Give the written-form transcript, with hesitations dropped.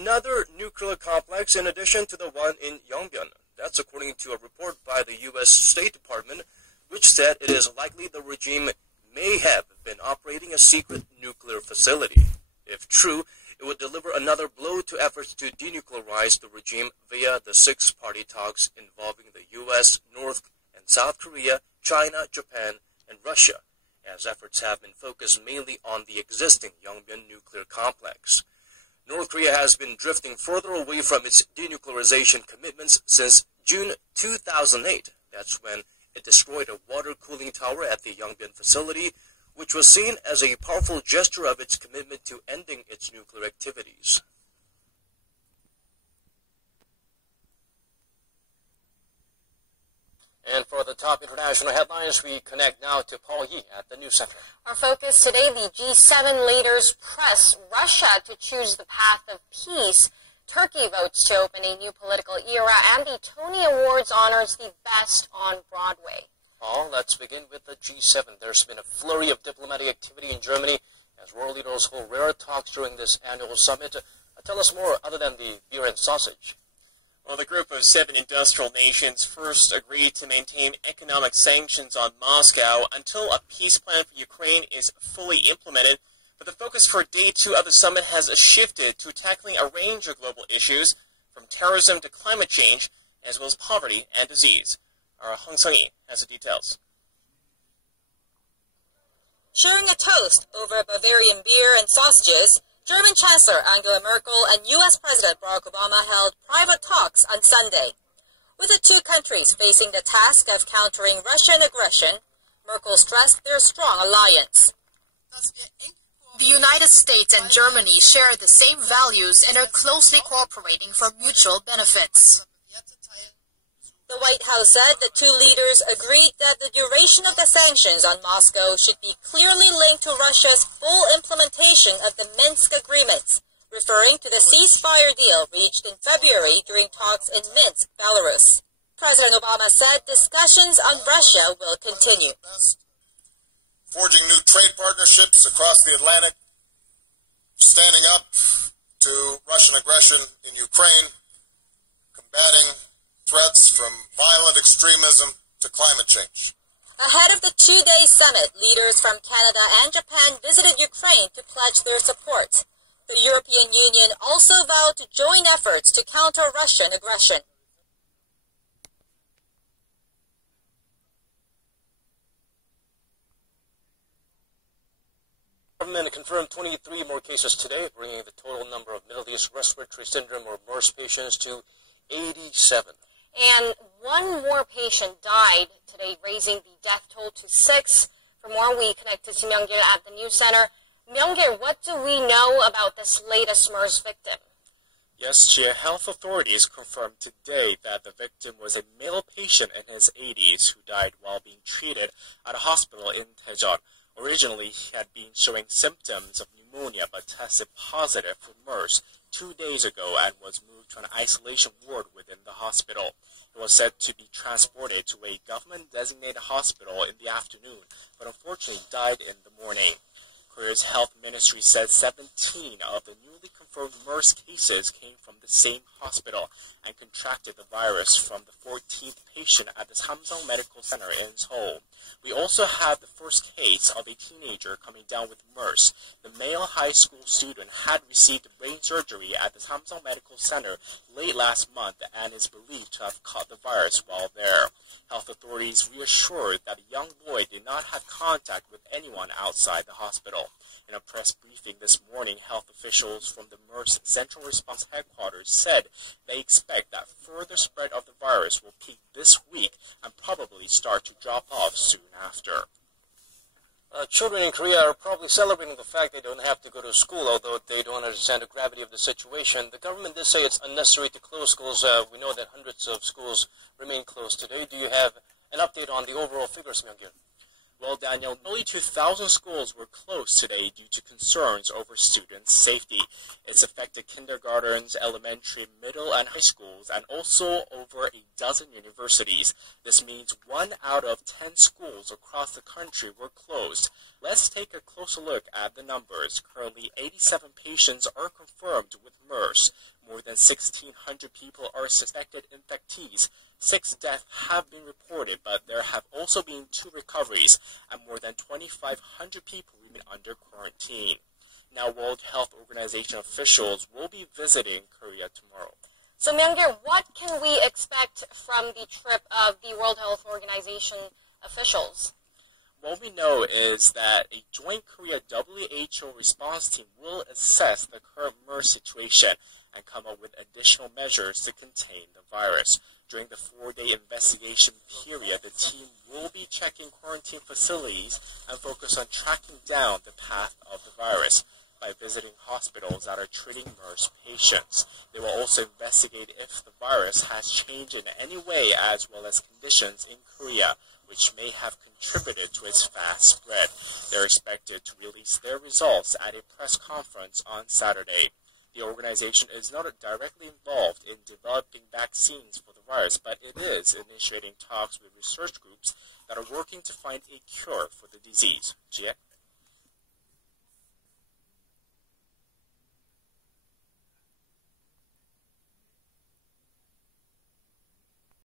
another nuclear complex in addition to the one in Yongbyon. That's according to a report by the U.S. State Department, which said it is likely the regime may have been operating a secret nuclear facility. If true, it would deliver another blow to efforts to denuclearize the regime via the six-party talks involving the U.S., North and South Korea, China, Japan, and Russia, as efforts have been focused mainly on the existing Yongbyon nuclear complex. North Korea has been drifting further away from its denuclearization commitments since June 2008. That's when it destroyed a water cooling tower at the Yongbyon facility, which was seen as a powerful gesture of its commitment to ending its nuclear activities. And for the top international headlines, we connect now to Paul Yi at the News Center. Our focus today, the G7 leaders press Russia to choose the path of peace. Turkey votes to open a new political era, and the Tony Awards honors the best on Broadway. Paul, let's begin with the G7. There's been a flurry of diplomatic activity in Germany as world leaders hold rare talks during this annual summit. Tell us more other than the beer and sausage. Well, the group of 7 industrial nations first agreed to maintain economic sanctions on Moscow until a peace plan for Ukraine is fully implemented. But the focus for Day 2 of the summit has shifted to tackling a range of global issues, from terrorism to climate change, as well as poverty and disease. Our Hong Sung-yi has the details. Sharing a toast over Bavarian beer and sausages, German Chancellor Angela Merkel and U.S. President Barack Obama held private talks on Sunday. With the two countries facing the task of countering Russian aggression, Merkel stressed their strong alliance. The United States and Germany share the same values and are closely cooperating for mutual benefits. The White House said the two leaders agreed that the duration of the sanctions on Moscow should be clearly linked to Russia's full implementation of the Minsk agreements, referring to the ceasefire deal reached in February during talks in Minsk, Belarus. President Obama said discussions on Russia will continue. Forging new trade partnerships across the Atlantic, standing up to Russian aggression in Ukraine, combating threats from violent extremism to climate change. Ahead of the two-day summit, leaders from Canada and Japan visited Ukraine to pledge their support. The European Union also vowed to join efforts to counter Russian aggression. The government confirmed 23 more cases today, bringing the total number of Middle East respiratory syndrome or MERS patients to 87. And one more patient died today, raising the death toll to 6. For more, we connected to Myung-gil at the News Center. Myung-gil, what do we know about this latest MERS victim? Yes, Chia, health authorities confirmed today that the victim was a male patient in his 80s who died while being treated at a hospital in Daejeon. Originally, he had been showing symptoms of pneumonia but tested positive for MERS 2 days ago and was moved to an isolation ward within the hospital. He was said to be transported to a government-designated hospital in the afternoon, but unfortunately died in the morning. Korea's health ministry said 17 of the newly confirmed MERS cases came from the same hospital and contracted the virus from the 14th patient at the Samsung Medical Center in Seoul. We also have the first case of a teenager coming down with MERS. The male high school student had received brain surgery at the Samsung Medical Center late last month and is believed to have caught the virus while there. Health authorities reassured that a young boy did not have contact with anyone outside the hospital. In a press briefing this morning, health officials from the MERS Central Response Headquarters said they expect that further spread of the virus will peak this week and probably start to drop off soon after. Children in Korea are probably celebrating the fact they don't have to go to school, although they don't understand the gravity of the situation. The government did say it's unnecessary to close schools. We know that hundreds of schools remain closed today. Do you have an update on the overall figures, Myung-gil? Well, Daniel, nearly 2,000 schools were closed today due to concerns over students' safety. It's affected kindergartens, elementary, middle, and high schools, and also over a dozen universities. This means 1 out of 10 schools across the country were closed. Let's take a closer look at the numbers. Currently, 87 patients are confirmed with MERS. More than 1,600 people are suspected infectees. 6 deaths have been reported, but there have also been 2 recoveries, and more than 2,500 people remain under quarantine. Now, World Health Organization officials will be visiting Korea tomorrow. So, Myung-gil, what can we expect from the trip of the World Health Organization officials? What we know is that a joint Korea WHO response team will assess the current MERS situation and come up with additional measures to contain the virus. During the 4-day investigation period, the team will be checking quarantine facilities and focus on tracking down the path of the virus by visiting hospitals that are treating MERS patients. They will also investigate if the virus has changed in any way, as well as conditions in Korea, which may have contributed to its fast spread. They're expected to release their results at a press conference on Saturday. The organization is not directly involved in developing vaccines for the virus, but it is initiating talks with research groups that are working to find a cure for the disease. Jie?